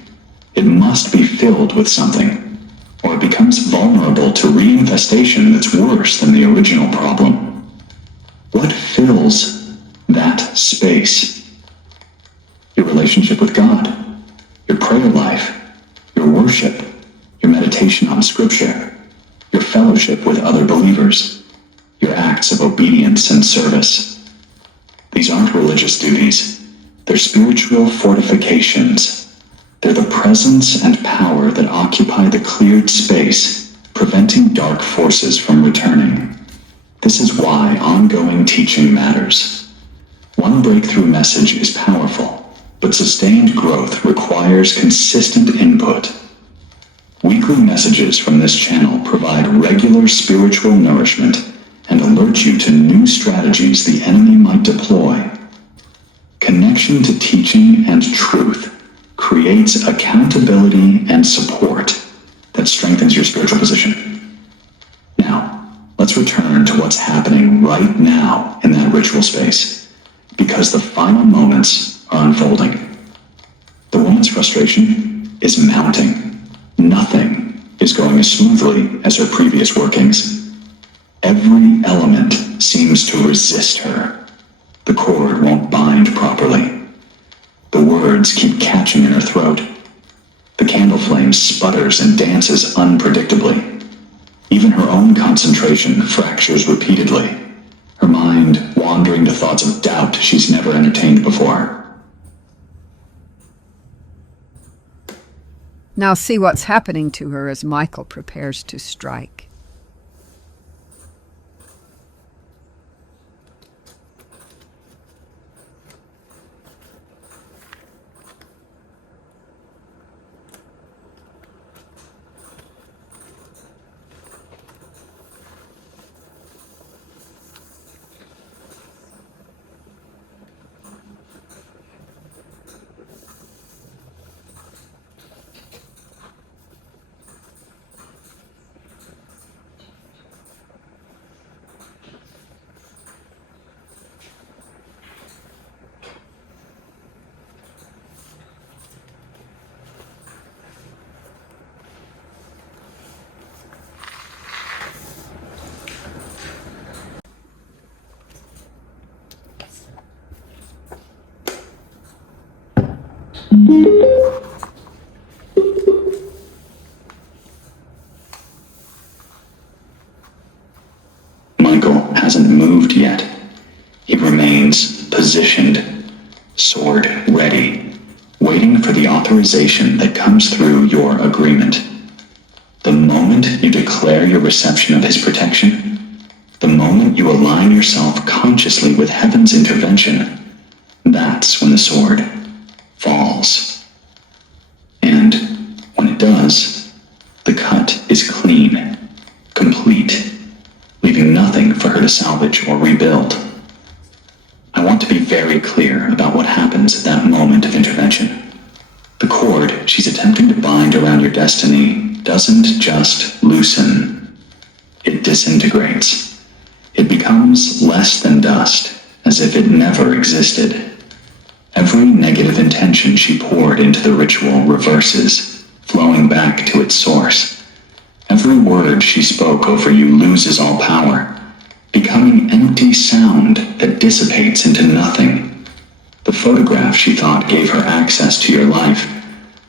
It must be filled with something, or it becomes vulnerable to reinfestation that's worse than the original problem. What fills that space? Your relationship with God, your prayer life, your worship, your meditation on Scripture, your fellowship with other believers, your acts of obedience and service. These aren't religious duties. They're spiritual fortifications. They're the presence and power that occupy the cleared space, preventing dark forces from returning. This is why ongoing teaching matters. One breakthrough message is powerful, but sustained growth requires consistent input. Weekly messages from this channel provide regular spiritual nourishment and alert you to new strategies the enemy might deploy. Connection to teaching and truth creates accountability and support that strengthens your spiritual position. Now, let's return to what's happening right now in that ritual space, because the final moments are unfolding. The woman's frustration is mounting. Nothing is going as smoothly as her previous workings. Every element seems to resist her. The cord won't bind properly. The words keep catching in her throat. The candle flame sputters and dances unpredictably. Even her own concentration fractures repeatedly, her mind wandering to thoughts of doubt she's never entertained before. Now see what's happening to her as Michael prepares to strike. Michael hasn't moved yet. He remains positioned, sword ready, waiting for the authorization that comes through your agreement. The moment you declare your reception of his protection, the moment you align yourself consciously with heaven's intervention, that's when the sword falls. And when it does, the cut is clean, complete, leaving nothing for her to salvage or rebuild. I want to be very clear about what happens at that moment of intervention. The cord she's attempting to bind around your destiny doesn't just loosen. It disintegrates. It becomes less than dust, as if it never existed. Every negative intention she poured into the ritual reverses, flowing back to its source. Every word she spoke over you loses all power, becoming empty sound that dissipates into nothing. The photograph she thought gave her access to your life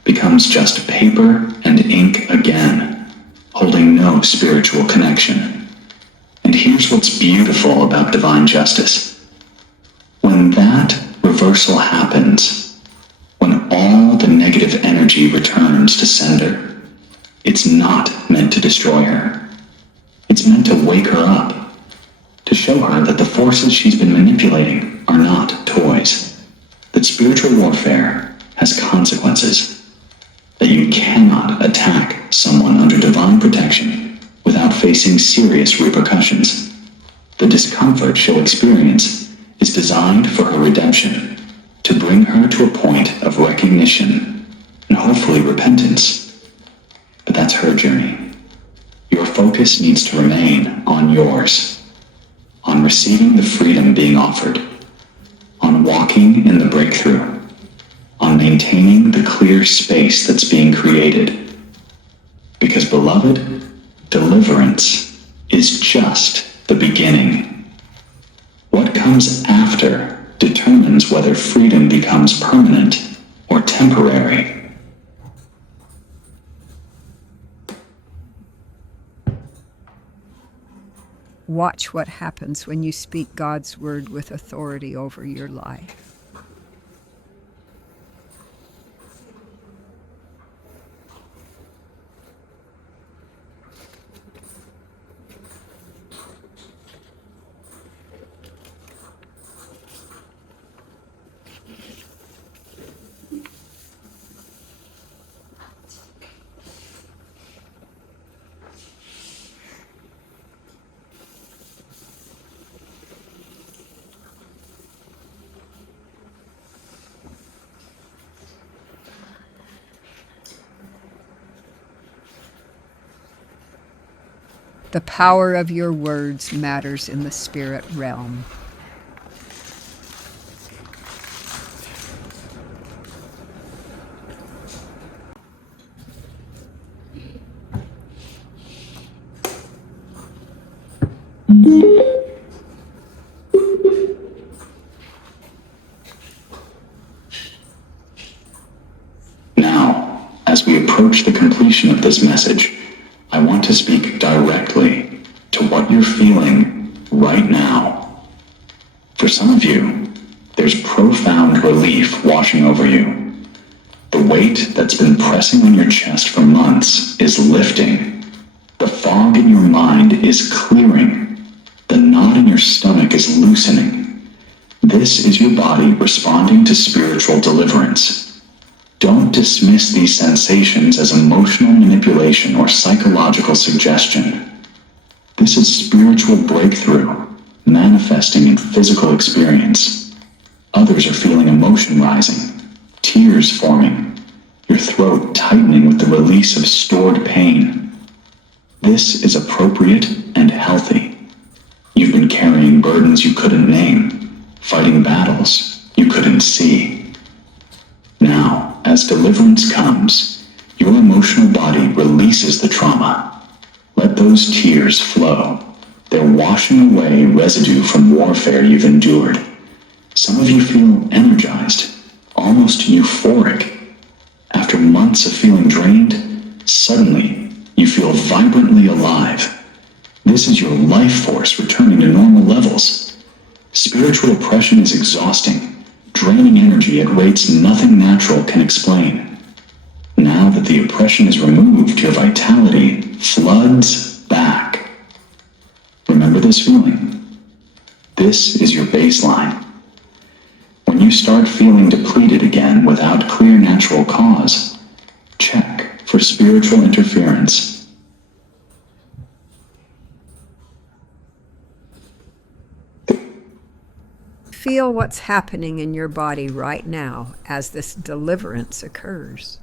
becomes just paper and ink again, holding no spiritual connection. And here's what's beautiful about divine justice. When that reversal happens, when all the negative energy returns to sender, it's not meant to destroy her. It's meant to wake her up, to show her that the forces she's been manipulating are not toys, that spiritual warfare has consequences, that you cannot attack someone under divine protection without facing serious repercussions. The discomfort she'll experience is designed for her redemption, to bring her to a point of recognition and hopefully repentance. But that's her journey. Your focus needs to remain on yours, on receiving the freedom being offered, on walking in the breakthrough, on maintaining the clear space that's being created. Because, beloved, deliverance is just the beginning. What comes after determines whether freedom becomes permanent or temporary. Watch what happens when you speak God's word with authority over your life. The power of your words matters in the spirit realm. Now, as we approach the completion of this message, I want to speak directly to what you're feeling right now. For some of you, there's profound relief washing over you. The weight that's been pressing on your chest for months is lifting. The fog in your mind is clearing. The knot in your stomach is loosening. This is your body responding to spiritual deliverance. Don't dismiss these sensations as emotional manipulation or psychological suggestion. This is spiritual breakthrough, manifesting in physical experience. Others are feeling emotion rising, tears forming, your throat tightening with the release of stored pain. This is appropriate and healthy. You've been carrying burdens you couldn't name, fighting battles you couldn't see. Now, as deliverance comes, your emotional body releases the trauma. Let those tears flow. They're washing away residue from warfare you've endured. Some of you feel energized, almost euphoric. After months of feeling drained, suddenly you feel vibrantly alive. This is your life force returning to normal levels. Spiritual oppression is exhausting, draining energy at rates nothing natural can explain. Now that the oppression is removed, your vitality floods back. Remember this feeling. This is your baseline. When you start feeling depleted again without clear natural cause, check for spiritual interference. Feel what's happening in your body right now as this deliverance occurs.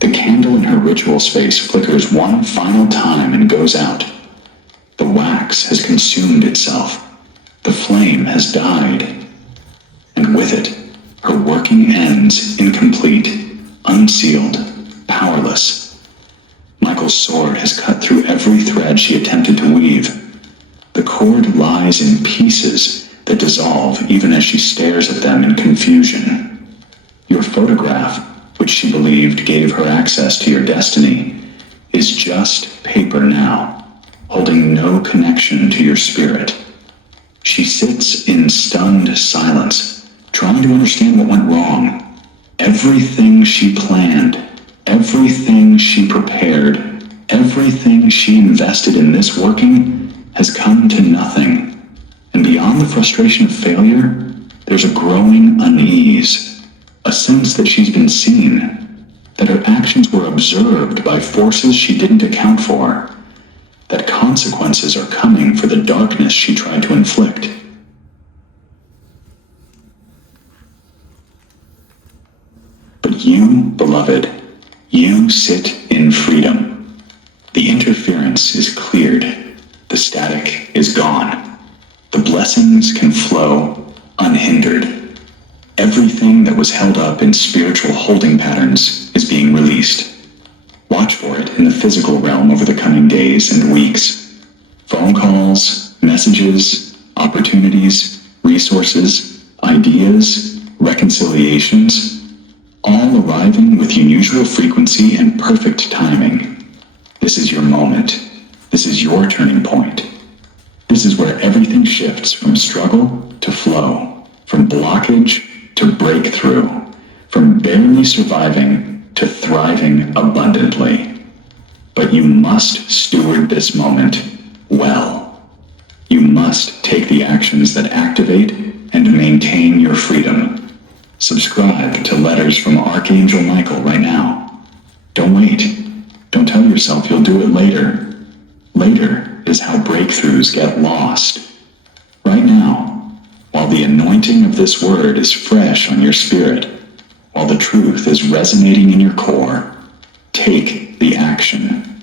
The candle in her ritual space flickers one final time and goes out. The wax has consumed itself. The flame has died. And with it, her working ends incomplete, unsealed, powerless. Michael's sword has cut through every thread she attempted to weave. The cord lies in pieces that dissolve even as she stares at them in confusion. Your photograph, which she believed gave her access to your destiny, is just paper now, holding no connection to your spirit. She sits in stunned silence, trying to understand what went wrong. Everything she planned, everything she prepared, everything she invested in this working has come to nothing. And beyond the frustration of failure, there's a growing unease, a sense that she's been seen, that her actions were observed by forces she didn't account for, that consequences are coming for the darkness she tried to inflict. But you, beloved, you sit in freedom. The interference is cleared. The static is gone. The blessings can flow unhindered. Everything that was held up in spiritual holding patterns is being released. Watch for it in the physical realm over the coming days and weeks. Phone calls, messages, opportunities, resources, ideas, reconciliations, all arriving with unusual frequency and perfect timing. This is your moment. This is your turning point. This is where everything shifts from struggle to flow, from blockage to breakthrough, from barely surviving to thriving abundantly. But you must steward this moment well. You must take the actions that activate and maintain your freedom. Subscribe to Letters from Archangel Michael right now. Don't wait. Don't tell yourself you'll do it later. Later is how breakthroughs get lost. Right now, while the anointing of this word is fresh on your spirit, while the truth is resonating in your core, take the action.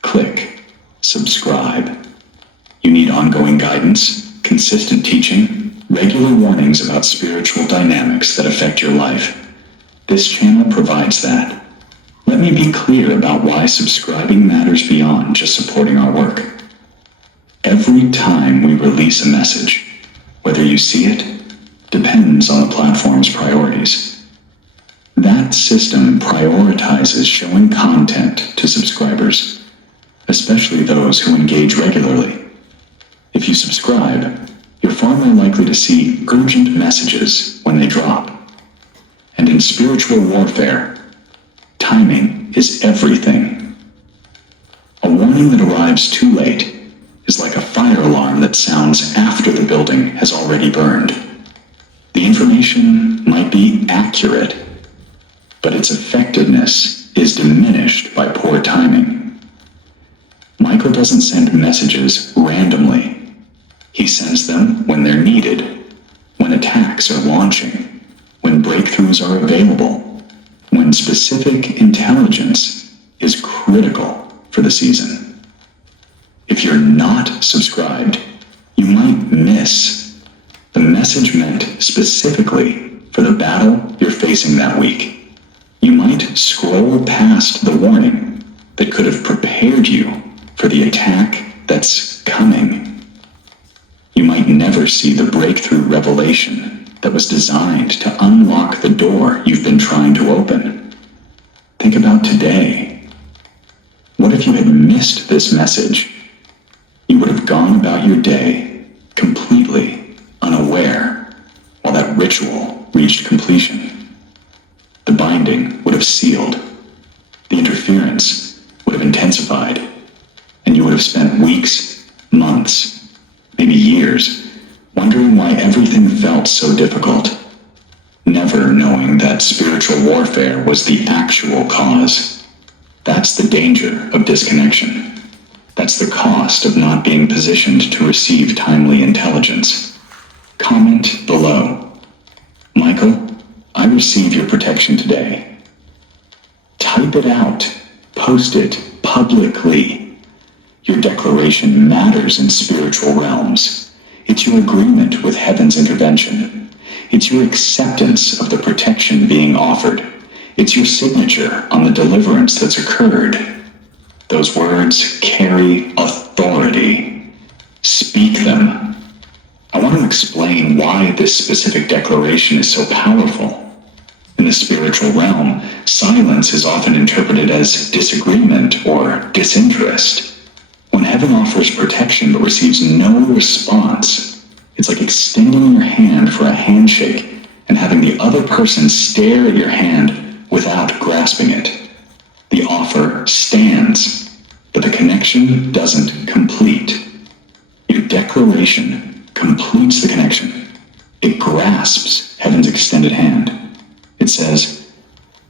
Click subscribe. You need ongoing guidance, consistent teaching, regular warnings about spiritual dynamics that affect your life. This channel provides that. Let me be clear about why subscribing matters beyond just supporting our work. Every time we release a message, whether you see it, depends on the platform's priorities. That system prioritizes showing content to subscribers, especially those who engage regularly. If you subscribe, you're far more likely to see urgent messages when they drop. And in spiritual warfare, timing is everything. A warning that arrives too late is like a fire alarm that sounds after the building has already burned. The information might be accurate, but its effectiveness is diminished by poor timing. Michael doesn't send messages randomly. He sends them when they're needed, when attacks are launching, when breakthroughs are available, when specific intelligence is critical for the season. If you're not subscribed, you might miss the message meant specifically for the battle you're facing that week. You might scroll past the warning that could have prepared you for the attack that's coming. You might never see the breakthrough revelation that was designed to unlock the door you've been trying to open. Think about today. What if you had missed this message? You would have gone about your day completely unaware while that ritual reached completion. The binding would have sealed, the interference would have intensified, and you would have spent weeks, months, maybe years, wondering why everything felt so difficult, never knowing that spiritual warfare was the actual cause. That's the danger of disconnection. That's the cost of not being positioned to receive timely intelligence. Comment below. Michael, I receive your protection today. Type it out. Post it publicly. Your declaration matters in spiritual realms. It's your agreement with heaven's intervention. It's your acceptance of the protection being offered. It's your signature on the deliverance that's occurred. Those words carry authority. Speak them. I want to explain why this specific declaration is so powerful. In the spiritual realm, silence is often interpreted as disagreement or disinterest. When heaven offers protection but receives no response, it's like extending your hand for a handshake and having the other person stare at your hand without grasping it. The offer stands, but the connection doesn't complete. Your declaration completes the connection. It grasps heaven's extended hand. It says,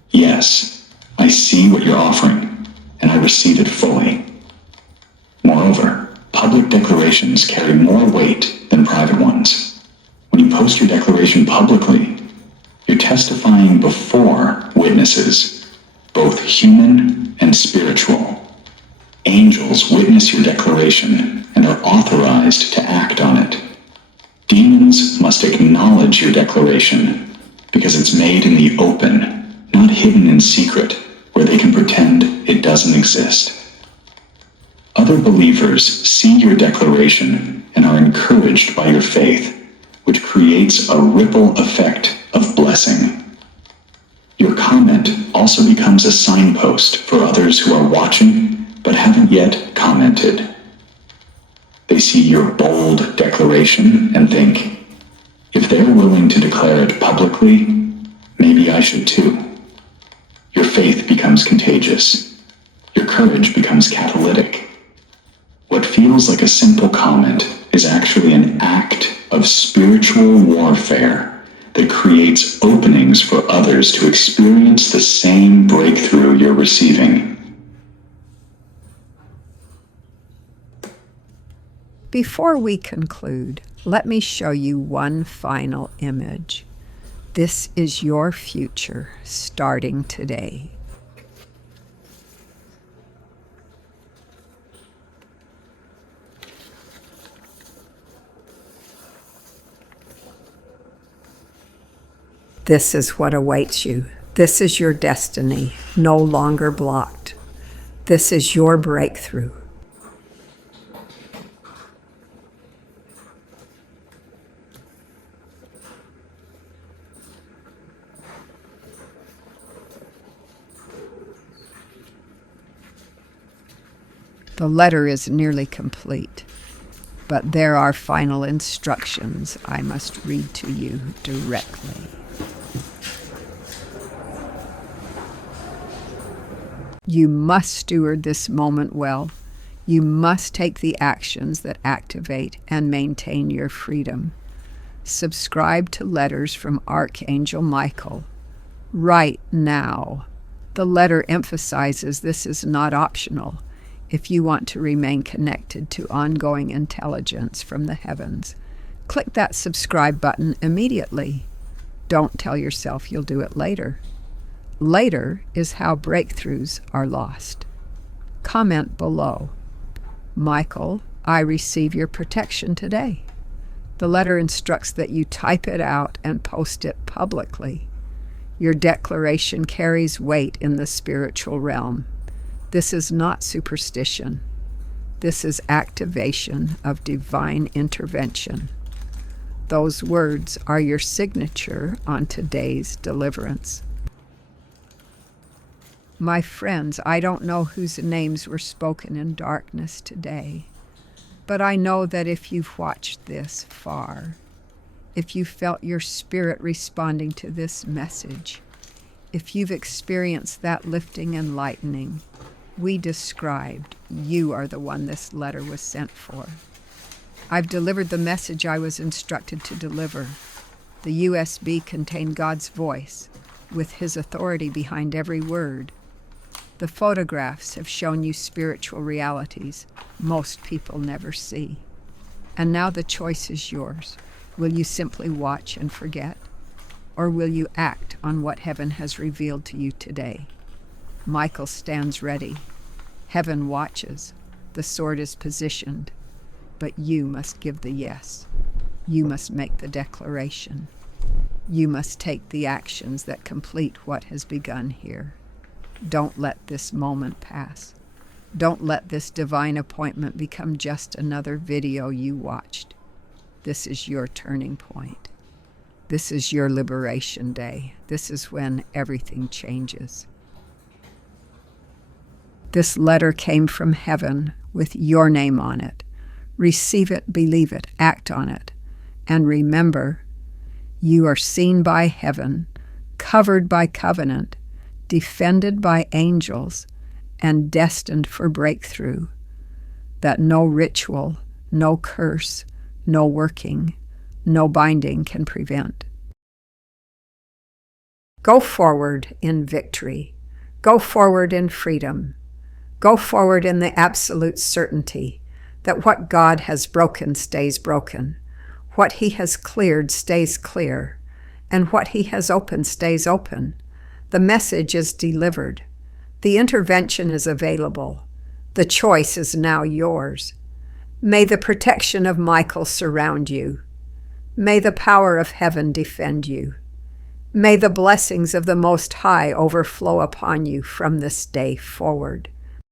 yes, I see what you're offering, and I receive it fully. Moreover, public declarations carry more weight than private ones. When you post your declaration publicly, you're testifying before witnesses, both human and spiritual. Angels witness your declaration and are authorized to act on it. Demons must acknowledge your declaration because it's made in the open, not hidden in secret, where they can pretend it doesn't exist. Other believers see your declaration and are encouraged by your faith, which creates a ripple effect of blessing. Your comment also becomes a signpost for others who are watching but haven't yet commented. They see your bold declaration and think, if they're willing to declare it publicly, maybe I should too. Your faith becomes contagious. Your courage becomes catalytic. What feels like a simple comment is actually an act of spiritual warfare that creates openings for others to experience the same breakthrough you're receiving. Before we conclude, let me show you one final image. This is your future starting today. This is what awaits you. This is your destiny, no longer blocked. This is your breakthrough. The letter is nearly complete, but there are final instructions I must read to you directly. You must steward this moment well. You must take the actions that activate and maintain your freedom. Subscribe to letters from Archangel Michael. Right now. The letter emphasizes this is not optional if you want to remain connected to ongoing intelligence from the heavens. Click that subscribe button immediately. Don't tell yourself you'll do it later. Later is how breakthroughs are lost. Comment below. Michael, I receive your protection today. The letter instructs that you type it out and post it publicly. Your declaration carries weight in the spiritual realm. This is not superstition. This is activation of divine intervention. Those words are your signature on today's deliverance. My friends, I don't know whose names were spoken in darkness today, but I know that if you've watched this far, if you felt your spirit responding to this message, if you've experienced that lifting and lightening we described, you are the one this letter was sent for. I've delivered the message I was instructed to deliver. The USB contained God's voice, with His authority behind every word. The photographs have shown you spiritual realities most people never see. And now the choice is yours. Will you simply watch and forget? Or will you act on what heaven has revealed to you today? Michael stands ready. Heaven watches. The sword is positioned. But you must give the yes. You must make the declaration. You must take the actions that complete what has begun here. Don't let this moment pass. Don't let this divine appointment become just another video you watched. This is your turning point. This is your liberation day. This is when everything changes. This letter came from heaven with your name on it. Receive it, believe it, act on it. And remember, you are seen by heaven, covered by covenant, defended by angels, and destined for breakthrough, that no ritual, no curse, no working, no binding can prevent. Go forward in victory. Go forward in freedom. Go forward in the absolute certainty that what God has broken stays broken, what He has cleared stays clear, and what He has opened stays open. The message is delivered. The intervention is available. The choice is now yours. May the protection of Michael surround you. May the power of heaven defend you. May the blessings of the Most High overflow upon you from this day forward.